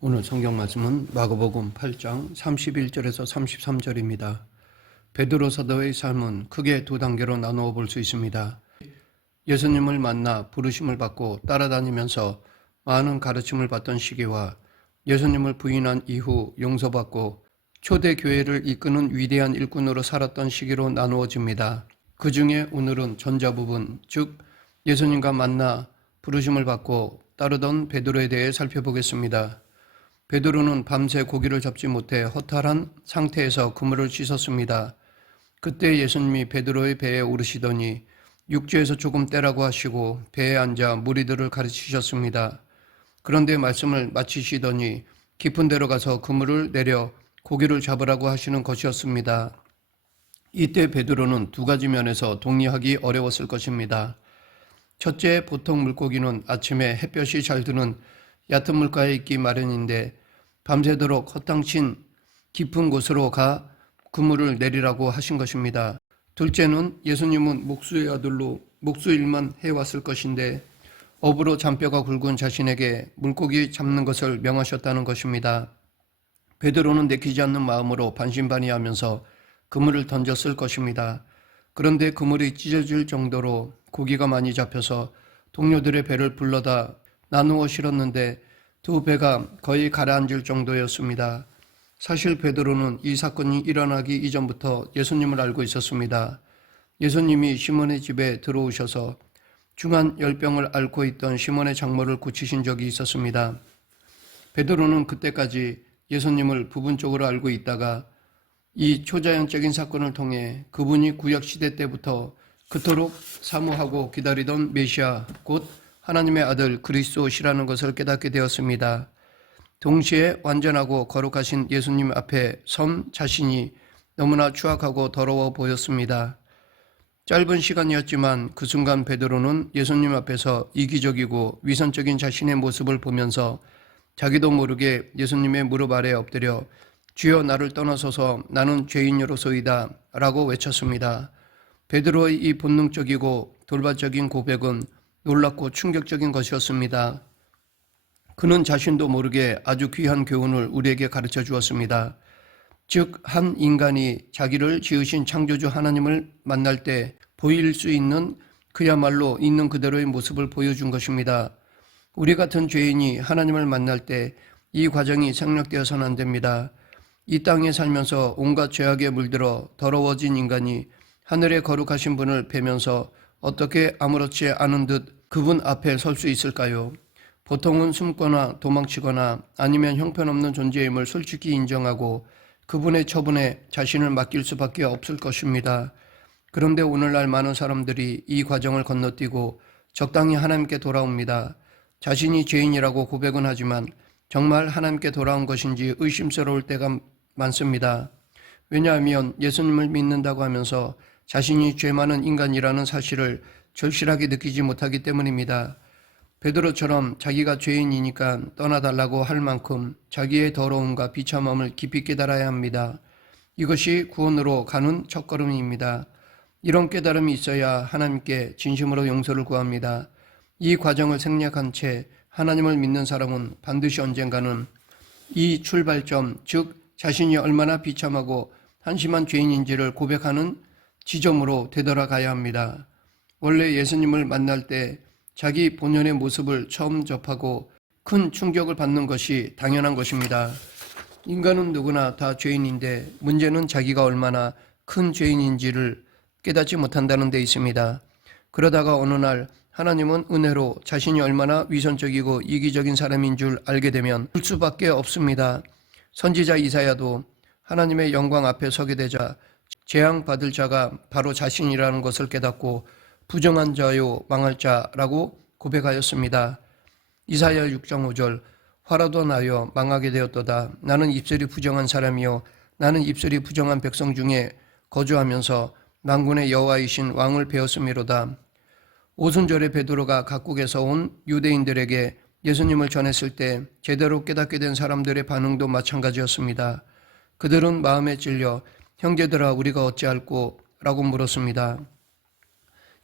오늘 성경 말씀은 마가복음 8장 31절에서 33절입니다. 베드로 사도의 삶은 크게 두 단계로 나누어 볼 수 있습니다. 예수님을 만나 부르심을 받고 따라다니면서 많은 가르침을 받던 시기와 예수님을 부인한 이후 용서받고 초대교회를 이끄는 위대한 일꾼으로 살았던 시기로 나누어집니다. 그 중에 오늘은 전자 부분, 즉 예수님과 만나 부르심을 받고 따르던 베드로에 대해 살펴보겠습니다. 베드로는 밤새 고기를 잡지 못해 허탈한 상태에서 그물을 씻었습니다. 그때 예수님이 베드로의 배에 오르시더니 육지에서 조금 떼라고 하시고 배에 앉아 무리들을 가르치셨습니다. 그런데 말씀을 마치시더니 깊은 데로 가서 그물을 내려 고기를 잡으라고 하시는 것이었습니다. 이때 베드로는 두 가지 면에서 동의하기 어려웠을 것입니다. 첫째, 보통 물고기는 아침에 햇볕이 잘 드는 얕은 물가에 있기 마련인데 밤새도록 허탕친 깊은 곳으로 가 그물을 내리라고 하신 것입니다. 둘째는 예수님은 목수의 아들로 목수일만 해왔을 것인데 업으로 잔뼈가 굵은 자신에게 물고기 잡는 것을 명하셨다는 것입니다. 베드로는 내키지 않는 마음으로 반신반의하면서 그물을 던졌을 것입니다. 그런데 그물이 찢어질 정도로 고기가 많이 잡혀서 동료들의 배를 불러다 나누어 실었는데 두 배가 거의 가라앉을 정도였습니다. 사실 베드로는 이 사건이 일어나기 이전부터 예수님을 알고 있었습니다. 예수님이 시몬의 집에 들어오셔서 중한 열병을 앓고 있던 시몬의 장모를 고치신 적이 있었습니다. 베드로는 그때까지 예수님을 부분적으로 알고 있다가 이 초자연적인 사건을 통해 그분이 구약시대 때부터 그토록 사모하고 기다리던 메시아, 곧 하나님의 아들 그리스도시라는 것을 깨닫게 되었습니다. 동시에 완전하고 거룩하신 예수님 앞에 선 자신이 너무나 추악하고 더러워 보였습니다. 짧은 시간이었지만 그 순간 베드로는 예수님 앞에서 이기적이고 위선적인 자신의 모습을 보면서 자기도 모르게 예수님의 무릎 아래 엎드려 주여 나를 떠나소서 나는 죄인으로소이다 라고 외쳤습니다. 베드로의 이 본능적이고 돌발적인 고백은 놀랍고 충격적인 것이었습니다. 그는 자신도 모르게 아주 귀한 교훈을 우리에게 가르쳐 주었습니다. 즉, 한 인간이 자기를 지으신 창조주 하나님을 만날 때 보일 수 있는 그야말로 있는 그대로의 모습을 보여준 것입니다. 우리 같은 죄인이 하나님을 만날 때 이 과정이 생략되어서는 안 됩니다. 이 땅에 살면서 온갖 죄악에 물들어 더러워진 인간이 하늘의 거룩하신 분을 뵈면서 어떻게 아무렇지 않은 듯 그분 앞에 설 수 있을까요? 보통은 숨거나 도망치거나 아니면 형편없는 존재임을 솔직히 인정하고 그분의 처분에 자신을 맡길 수밖에 없을 것입니다. 그런데 오늘날 많은 사람들이 이 과정을 건너뛰고 적당히 하나님께 돌아옵니다. 자신이 죄인이라고 고백은 하지만 정말 하나님께 돌아온 것인지 의심스러울 때가 많습니다. 왜냐하면 예수님을 믿는다고 하면서 자신이 죄 많은 인간이라는 사실을 절실하게 느끼지 못하기 때문입니다. 베드로처럼 자기가 죄인이니까 떠나달라고 할 만큼 자기의 더러움과 비참함을 깊이 깨달아야 합니다. 이것이 구원으로 가는 첫걸음입니다. 이런 깨달음이 있어야 하나님께 진심으로 용서를 구합니다. 이 과정을 생략한 채 하나님을 믿는 사람은 반드시 언젠가는 이 출발점, 즉 자신이 얼마나 비참하고 한심한 죄인인지를 고백하는 지점으로 되돌아가야 합니다. 원래 예수님을 만날 때 자기 본연의 모습을 처음 접하고 큰 충격을 받는 것이 당연한 것입니다. 인간은 누구나 다 죄인인데 문제는 자기가 얼마나 큰 죄인인지를 깨닫지 못한다는 데 있습니다. 그러다가 어느 날 하나님은 은혜로 자신이 얼마나 위선적이고 이기적인 사람인 줄 알게 되면 울 수밖에 없습니다. 선지자 이사야도 하나님의 영광 앞에 서게 되자 재앙받을 자가 바로 자신이라는 것을 깨닫고 부정한 자요 망할 자라고 고백하였습니다. 이사야 6장 5절 화라도 나여 망하게 되었도다. 나는 입술이 부정한 사람이요 나는 입술이 부정한 백성 중에 거주하면서 만군의 여호와이신 왕을 배웠음이로다. 오순절에 베드로가 각국에서 온 유대인들에게 예수님을 전했을 때 제대로 깨닫게 된 사람들의 반응도 마찬가지였습니다. 그들은 마음에 찔려 형제들아 우리가 어찌할꼬? 라고 물었습니다.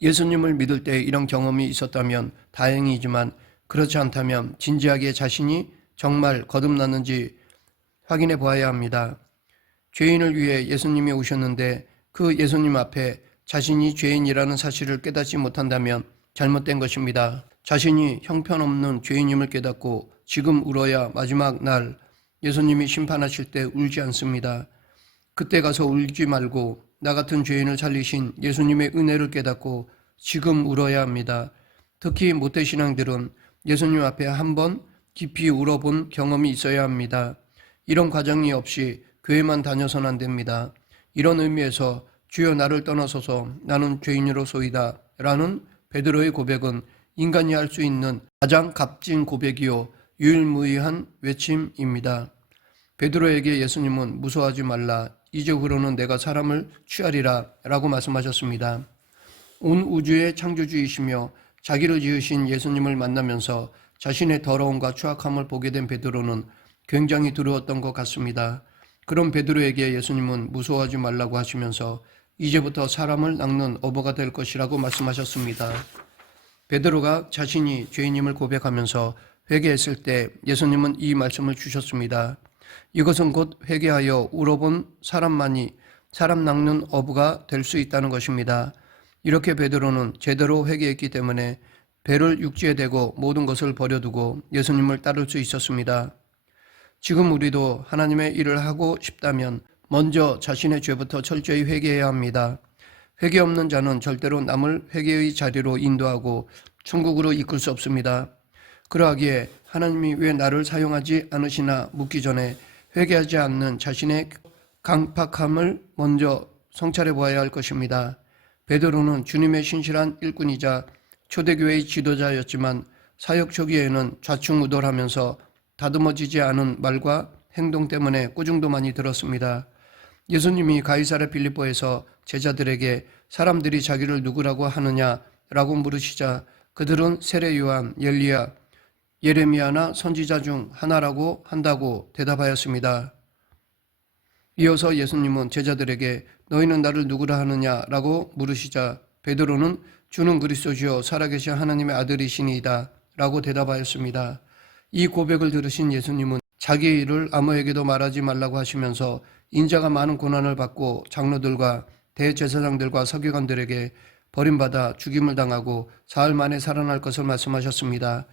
예수님을 믿을 때 이런 경험이 있었다면 다행이지만 그렇지 않다면 진지하게 자신이 정말 거듭났는지 확인해 보아야 합니다. 죄인을 위해 예수님이 오셨는데 그 예수님 앞에 자신이 죄인이라는 사실을 깨닫지 못한다면 잘못된 것입니다. 자신이 형편없는 죄인임을 깨닫고 지금 울어야 마지막 날 예수님이 심판하실 때 울지 않습니다. 그때 가서 울지 말고 나 같은 죄인을 살리신 예수님의 은혜를 깨닫고 지금 울어야 합니다. 특히 모태신앙들은 예수님 앞에 한번 깊이 울어본 경험이 있어야 합니다. 이런 과정이 없이 교회만 다녀서는 안 됩니다. 이런 의미에서 주여 나를 떠나소서 나는 죄인으로소이다 라는 베드로의 고백은 인간이 할 수 있는 가장 값진 고백이요 유일무이한 외침입니다. 베드로에게 예수님은 무서워하지 말라 이제후로는 내가 사람을 취하리라 라고 말씀하셨습니다. 온 우주의 창조주이시며 자기를 지으신 예수님을 만나면서 자신의 더러움과 추악함을 보게 된 베드로는 굉장히 두려웠던 것 같습니다. 그런 베드로에게 예수님은 무서워하지 말라고 하시면서 이제부터 사람을 낚는 어부가 될 것이라고 말씀하셨습니다. 베드로가 자신이 죄인임을 고백하면서 회개했을 때 예수님은 이 말씀을 주셨습니다. 이것은 곧 회개하여 울어본 사람만이 사람 낚는 어부가 될 수 있다는 것입니다. 이렇게 베드로는 제대로 회개했기 때문에 배를 육지에 대고 모든 것을 버려두고 예수님을 따를 수 있었습니다. 지금 우리도 하나님의 일을 하고 싶다면 먼저 자신의 죄부터 철저히 회개해야 합니다. 회개 없는 자는 절대로 남을 회개의 자리로 인도하고 천국으로 이끌 수 없습니다. 그러하기에 하나님이 왜 나를 사용하지 않으시나 묻기 전에 회개하지 않는 자신의 강팍함을 먼저 성찰해 보아야 할 것입니다. 베드로는 주님의 신실한 일꾼이자 초대교회의 지도자였지만 사역 초기에는 좌충우돌하면서 다듬어지지 않은 말과 행동 때문에 꾸중도 많이 들었습니다. 예수님이 가이사랴 빌립보에서 제자들에게 사람들이 자기를 누구라고 하느냐라고 물으시자 그들은 세례 요한, 엘리야, 예레미야나 선지자 중 하나라고 한다고 대답하였습니다. 이어서 예수님은 제자들에게 너희는 나를 누구라 하느냐라고 물으시자 베드로는 주는 그리스도시요 살아계신 하나님의 아들이시니이다 라고 대답하였습니다. 이 고백을 들으신 예수님은 자기 일을 아무에게도 말하지 말라고 하시면서 인자가 많은 고난을 받고 장로들과 대제사장들과 서기관들에게 버림받아 죽임을 당하고 사흘 만에 살아날 것을 말씀하셨습니다.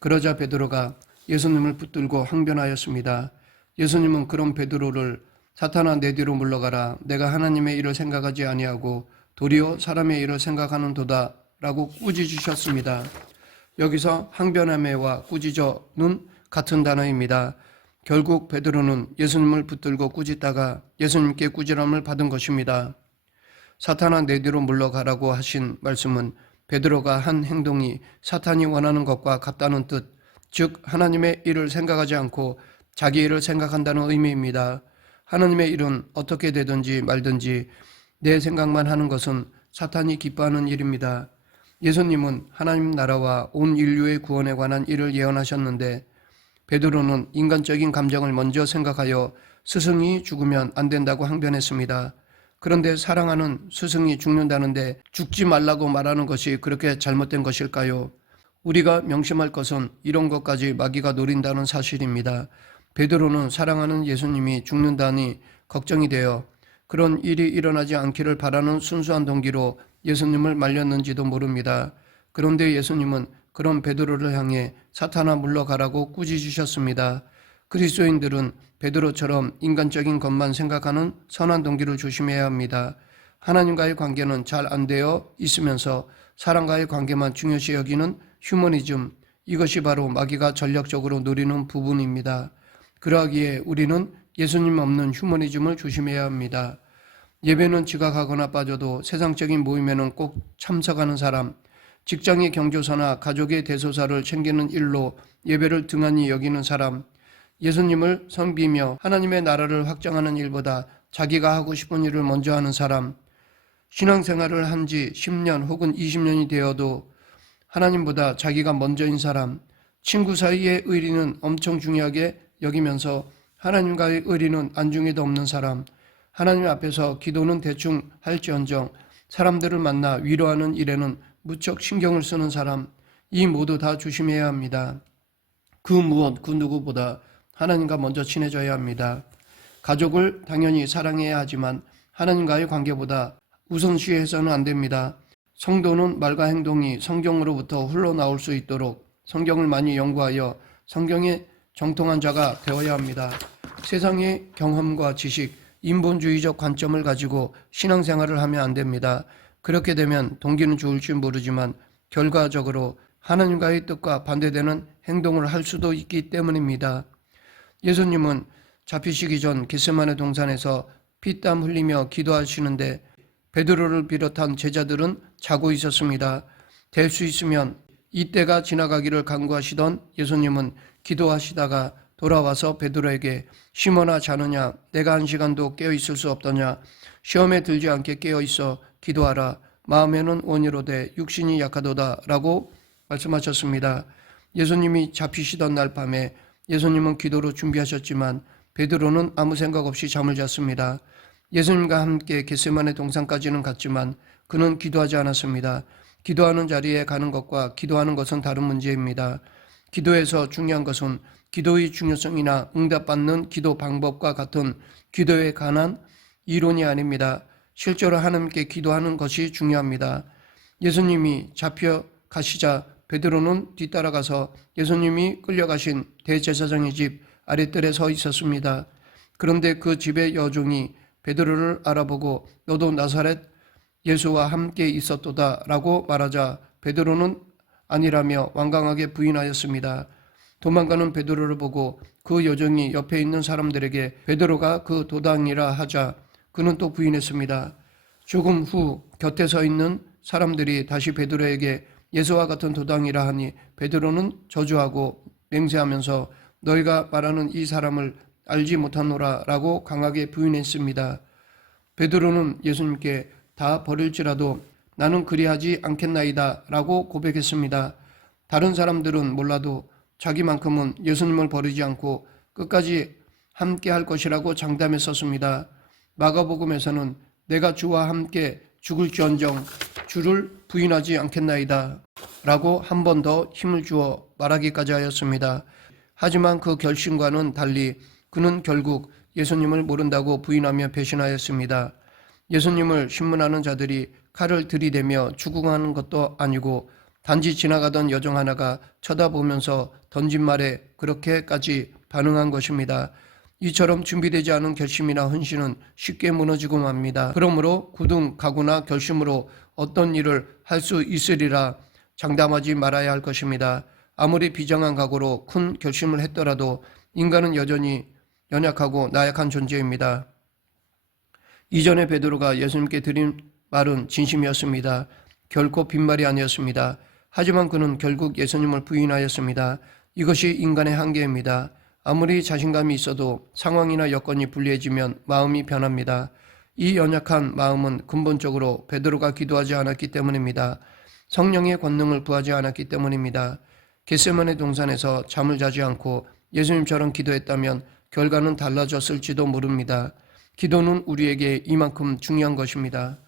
그러자 베드로가 예수님을 붙들고 항변하였습니다. 예수님은 그런 베드로를 사탄아 내 뒤로 물러가라 내가 하나님의 일을 생각하지 아니하고 도리어 사람의 일을 생각하는 도다 라고 꾸짖으셨습니다. 여기서 항변하매와 꾸짖어는 같은 단어입니다. 결국 베드로는 예수님을 붙들고 꾸짖다가 예수님께 꾸지람을 받은 것입니다. 사탄아 내 뒤로 물러가라고 하신 말씀은 베드로가 한 행동이 사탄이 원하는 것과 같다는 뜻, 즉 하나님의 일을 생각하지 않고 자기 일을 생각한다는 의미입니다. 하나님의 일은 어떻게 되든지 말든지 내 생각만 하는 것은 사탄이 기뻐하는 일입니다. 예수님은 하나님 나라와 온 인류의 구원에 관한 일을 예언하셨는데 베드로는 인간적인 감정을 먼저 생각하여 스승이 죽으면 안 된다고 항변했습니다. 그런데 사랑하는 스승이 죽는다는데 죽지 말라고 말하는 것이 그렇게 잘못된 것일까요? 우리가 명심할 것은 이런 것까지 마귀가 노린다는 사실입니다. 베드로는 사랑하는 예수님이 죽는다니 걱정이 되어 그런 일이 일어나지 않기를 바라는 순수한 동기로 예수님을 말렸는지도 모릅니다. 그런데 예수님은 그런 베드로를 향해 사탄아 물러가라고 꾸짖으셨습니다. 그리스도인들은 베드로처럼 인간적인 것만 생각하는 선한 동기를 조심해야 합니다. 하나님과의 관계는 잘 안 되어 있으면서 사람과의 관계만 중요시 여기는 휴머니즘, 이것이 바로 마귀가 전략적으로 노리는 부분입니다. 그러하기에 우리는 예수님 없는 휴머니즘을 조심해야 합니다. 예배는 지각하거나 빠져도 세상적인 모임에는 꼭 참석하는 사람, 직장의 경조사나 가족의 대소사를 챙기는 일로 예배를 등한히 여기는 사람, 예수님을 섬기며 하나님의 나라를 확장하는 일보다 자기가 하고 싶은 일을 먼저 하는 사람, 신앙생활을 한 지 10년 혹은 20년이 되어도 하나님보다 자기가 먼저인 사람, 친구 사이의 의리는 엄청 중요하게 여기면서 하나님과의 의리는 안중에도 없는 사람, 하나님 앞에서 기도는 대충 할지언정 사람들을 만나 위로하는 일에는 무척 신경을 쓰는 사람, 이 모두 다 조심해야 합니다. 그 무엇 그 누구보다 하나님과 먼저 친해져야 합니다. 가족을 당연히 사랑해야 하지만 하나님과의 관계보다 우선시해서는 안 됩니다. 성도는 말과 행동이 성경으로부터 흘러나올 수 있도록 성경을 많이 연구하여 성경에 정통한 자가 되어야 합니다. 세상의 경험과 지식, 인본주의적 관점을 가지고 신앙생활을 하면 안 됩니다. 그렇게 되면 동기는 좋을지 모르지만 결과적으로 하나님과의 뜻과 반대되는 행동을 할 수도 있기 때문입니다. 예수님은 잡히시기 전 겟세마네 동산에서 피땀 흘리며 기도하시는데 베드로를 비롯한 제자들은 자고 있었습니다. 될 수 있으면 이때가 지나가기를 간구하시던 예수님은 기도하시다가 돌아와서 베드로에게 시몬아 자느냐 내가 한 시간도 깨어 있을 수 없더냐 시험에 들지 않게 깨어 있어 기도하라 마음에는 원이로되 육신이 약하도다 라고 말씀하셨습니다. 예수님이 잡히시던 날 밤에 예수님은 기도로 준비하셨지만 베드로는 아무 생각 없이 잠을 잤습니다. 예수님과 함께 겟세마네 동산까지는 갔지만 그는 기도하지 않았습니다. 기도하는 자리에 가는 것과 기도하는 것은 다른 문제입니다. 기도에서 중요한 것은 기도의 중요성이나 응답받는 기도 방법과 같은 기도에 관한 이론이 아닙니다. 실제로 하나님께 기도하는 것이 중요합니다. 예수님이 잡혀 가시자 베드로는 뒤따라가서 예수님이 끌려가신 대제사장의 집 아랫뜰에 서 있었습니다. 그런데 그 집의 여종이 베드로를 알아보고 너도 나사렛 예수와 함께 있었도다 라고 말하자 베드로는 아니라며 완강하게 부인하였습니다. 도망가는 베드로를 보고 그 여종이 옆에 있는 사람들에게 베드로가 그 도당이라 하자 그는 또 부인했습니다. 조금 후 곁에 서 있는 사람들이 다시 베드로에게 예수와 같은 도당이라 하니 베드로는 저주하고 맹세하면서 너희가 말하는 이 사람을 알지 못하노라 라고 강하게 부인했습니다. 베드로는 예수님께 다 버릴지라도 나는 그리하지 않겠나이다 라고 고백했습니다. 다른 사람들은 몰라도 자기만큼은 예수님을 버리지 않고 끝까지 함께 할 것이라고 장담했었습니다. 마가복음에서는 내가 주와 함께 죽을지언정 주를 부인하지 않겠나이다 라고 한 번 더 힘을 주어 말하기까지 하였습니다. 하지만 그 결심과는 달리 그는 결국 예수님을 모른다고 부인하며 배신하였습니다. 예수님을 신문하는 자들이 칼을 들이대며 추궁하는 것도 아니고 단지 지나가던 여종 하나가 쳐다보면서 던진 말에 그렇게까지 반응한 것입니다. 이처럼 준비되지 않은 결심이나 헌신은 쉽게 무너지고 맙니다. 그러므로 굳은 각오나 결심으로 어떤 일을 할 수 있으리라 장담하지 말아야 할 것입니다. 아무리 비장한 각오로 큰 결심을 했더라도 인간은 여전히 연약하고 나약한 존재입니다. 이전에 베드로가 예수님께 드린 말은 진심이었습니다. 결코 빈말이 아니었습니다. 하지만 그는 결국 예수님을 부인하였습니다. 이것이 인간의 한계입니다. 아무리 자신감이 있어도 상황이나 여건이 불리해지면 마음이 변합니다. 이 연약한 마음은 근본적으로 베드로가 기도하지 않았기 때문입니다. 성령의 권능을 구하지 않았기 때문입니다. 겟세마네 동산에서 잠을 자지 않고 예수님처럼 기도했다면 결과는 달라졌을지도 모릅니다. 기도는 우리에게 이만큼 중요한 것입니다.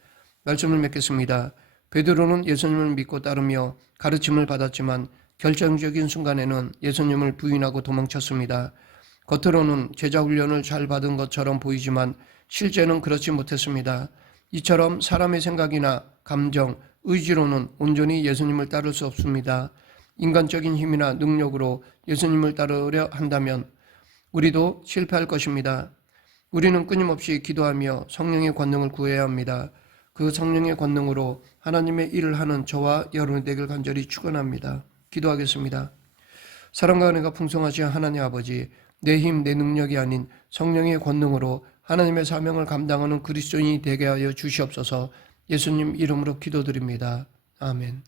말씀을 맺겠습니다. 베드로는 예수님을 믿고 따르며 가르침을 받았지만 결정적인 순간에는 예수님을 부인하고 도망쳤습니다. 겉으로는 제자 훈련을 잘 받은 것처럼 보이지만 실제는 그렇지 못했습니다. 이처럼 사람의 생각이나 감정, 의지로는 온전히 예수님을 따를 수 없습니다. 인간적인 힘이나 능력으로 예수님을 따르려 한다면 우리도 실패할 것입니다. 우리는 끊임없이 기도하며 성령의 권능을 구해야 합니다. 그 성령의 권능으로 하나님의 일을 하는 저와 여러분이 되길 간절히 축원합니다. 기도하겠습니다. 사랑과 은혜가 풍성하신 하나님 아버지, 내 힘, 내 능력이 아닌 성령의 권능으로 하나님의 사명을 감당하는 그리스도인이 되게 하여 주시옵소서. 예수님 이름으로 기도드립니다. 아멘.